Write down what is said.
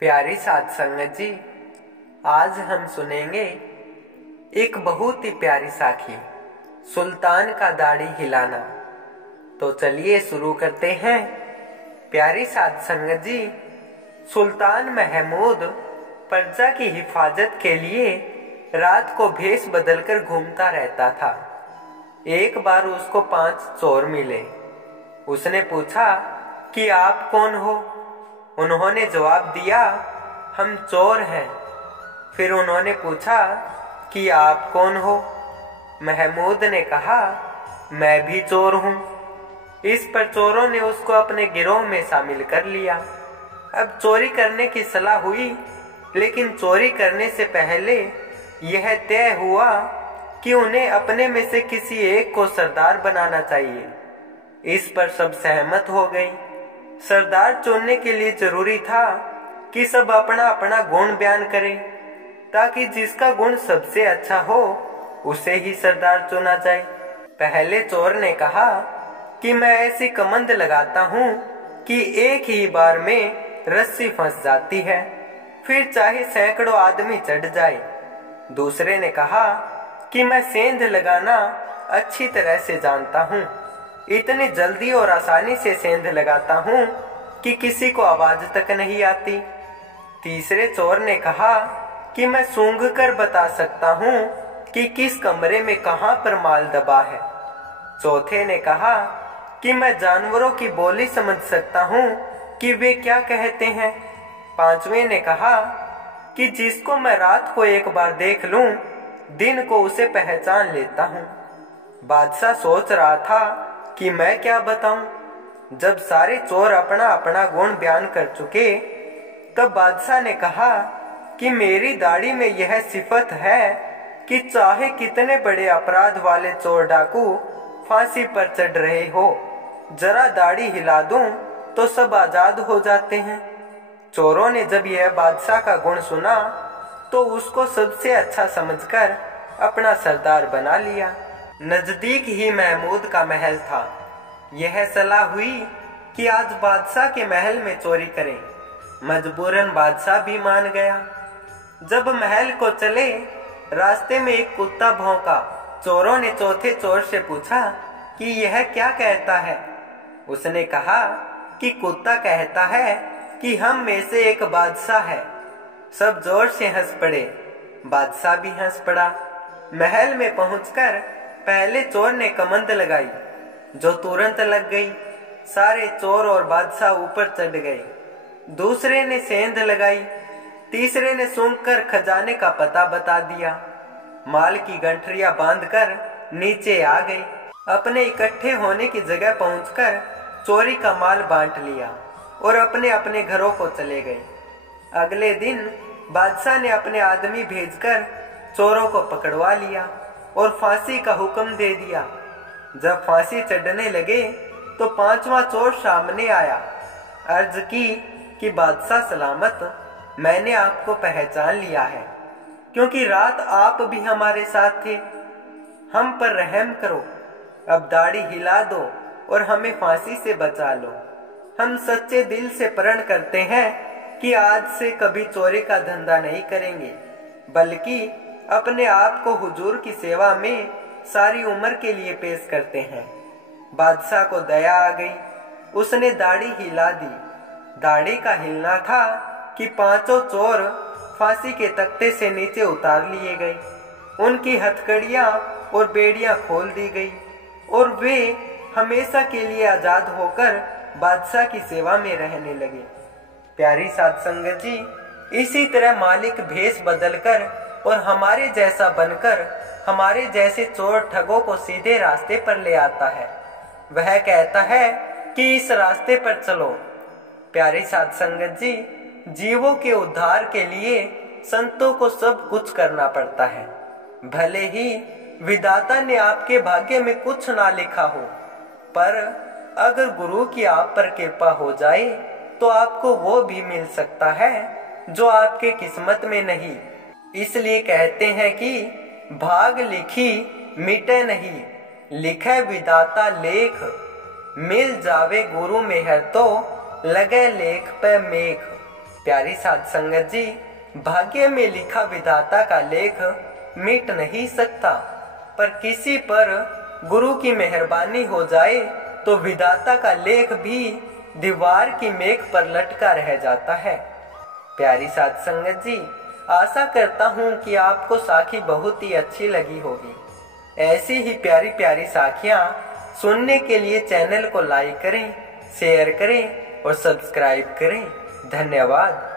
प्यारी साध संगत जी, आज हम सुनेंगे एक बहुत ही प्यारी साखी, सुल्तान का दाढ़ी हिलाना। तो चलिए शुरू करते हैं। प्यारी साध संगत जी, सुल्तान महमूद प्रजा की हिफाजत के लिए रात को भेष बदलकर घूमता रहता था। एक बार उसको 5 चोर मिले। उसने पूछा कि आप कौन हो? उन्होंने जवाब दिया, हम चोर हैं। फिर उन्होंने पूछा कि आप कौन हो? महमूद ने कहा, मैं भी चोर हूँ। इस पर चोरों ने उसको अपने गिरोह में शामिल कर लिया। अब चोरी करने की सलाह हुई, लेकिन चोरी करने से पहले यह तय हुआ कि उन्हें अपने में से किसी एक को सरदार बनाना चाहिए। इस पर सब सहमत हो गई। सरदार चुनने के लिए जरूरी था कि सब अपना अपना गुण बयान करें, ताकि जिसका गुण सबसे अच्छा हो उसे ही सरदार चुना जाए। पहले चोर ने कहा कि मैं ऐसी कमंद लगाता हूँ कि एक ही बार में रस्सी फंस जाती है, फिर चाहे सैकड़ों आदमी चढ़ जाए। दूसरे ने कहा कि मैं सेंध लगाना अच्छी तरह से जानता हूँ, इतनी जल्दी और आसानी से सेंध लगाता हूँ कि किसी को आवाज तक नहीं आती। तीसरे चोर ने कहा कि मैं सूंघ कर बता सकता हूँ कि किस कमरे में कहाँ पर माल दबा है। चौथे ने कहा कि मैं जानवरों की बोली समझ सकता हूँ कि वे क्या कहते हैं। पांचवें ने कहा कि जिसको मैं रात को एक बार देख लूं, दिन को उसे पहचान लेता हूँ। बादशाह सोच रहा था कि मैं क्या बताऊं। जब सारे चोर अपना अपना गुण बयान कर चुके, तब बादशाह ने कहा कि मेरी दाढ़ी में यह सिफत है कि चाहे कितने बड़े अपराध वाले चोर डाकू फांसी पर चढ़ रहे हो, जरा दाढ़ी हिला दूं तो सब आजाद हो जाते हैं। चोरों ने जब यह बादशाह का गुण सुना तो उसको सबसे अच्छा समझकर अपना सरदार बना लिया। नजदीक ही महमूद का महल था। यह सलाह हुई कि आज बादशाह के महल में चोरी करें। मजबूरन बादशाह भी मान गया। जब महल को चले, रास्ते में एक कुत्ता भौंका। चोरों ने चौथे चोर से पूछा कि यह क्या कहता है। उसने कहा कि कुत्ता कहता है कि हम में से एक बादशाह है। सब जोर से हंस पड़े। बादशाह भी हंस पड़ा। महल में पहुंचकर पहले चोर ने कमंद लगाई, जो तुरंत लग गई। सारे चोर और बादशाह ऊपर चढ़ गए। दूसरे ने सेंध लगाई। तीसरे ने सूंघकर खजाने का पता बता दिया। माल की गंठरियां बांधकर नीचे आ गई। अपने इकट्ठे होने की जगह पहुंचकर चोरी का माल बांट लिया और अपने अपने घरों को चले गए। अगले दिन बादशाह ने अपने आदमी भेजकर चोरों को पकड़वा लिया और फांसी का हुक्म दे दिया। जब फांसी चढ़ने लगे तो 5वां चोर सामने आया। अर्ज की कि बादशाह सलामत, मैंने आपको पहचान लिया है, क्योंकि रात आप भी हमारे साथ थे। हम पर रहम करो, अब दाढ़ी हिला दो और हमें फांसी से बचा लो। हम सच्चे दिल से प्रण करते हैं कि आज से कभी चोरी का धंधा नहीं करेंगे, बल्कि अपने आप को हुजूर की सेवा में सारी उम्र के लिए पेश करते हैं। बादशाह को दया आ गई। उसने दाढ़ी हिला दी। दाढ़ी का हिलना था कि 5 चोर फांसी के तख्ते से नीचे उतार लिए गए। उनकी हथकड़ियां और बेड़ियां खोल दी गई और वे हमेशा के लिए आजाद होकर बादशाह की सेवा में रहने लगे। प्यारी साध संगत जी, इसी तरह मालिक भेष बदलकर और हमारे जैसा बनकर हमारे जैसे चोर ठगों को सीधे रास्ते पर ले आता है। वह कहता है कि इस रास्ते पर चलो। प्यारी साध संगत जी, जीवों के उद्धार के लिए संतों को सब कुछ करना पड़ता है। भले ही विधाता ने आपके भाग्य में कुछ ना लिखा हो, पर अगर गुरु की आप पर कृपा हो जाए तो आपको वो भी मिल सकता है जो आपके किस्मत में नहीं। इसलिए कहते हैं कि भाग लिखी मिटे नहीं, लिखे विधाता लेख। मिल जावे गुरु मेहर तो लगे लेख पे मेख। प्यारी साध संगत जी, भाग्य में लिखा विधाता का लेख मिट नहीं सकता, पर किसी पर गुरु की मेहरबानी हो जाए तो विधाता का लेख भी दीवार की मेख पर लटका रह जाता है। प्यारी साध संगत जी, आशा करता हूँ कि आपको साखी बहुत ही अच्छी लगी होगी। ऐसी ही प्यारी प्यारी साखियाँ सुनने के लिए चैनल को लाइक करें, शेयर करें और सब्सक्राइब करें। धन्यवाद।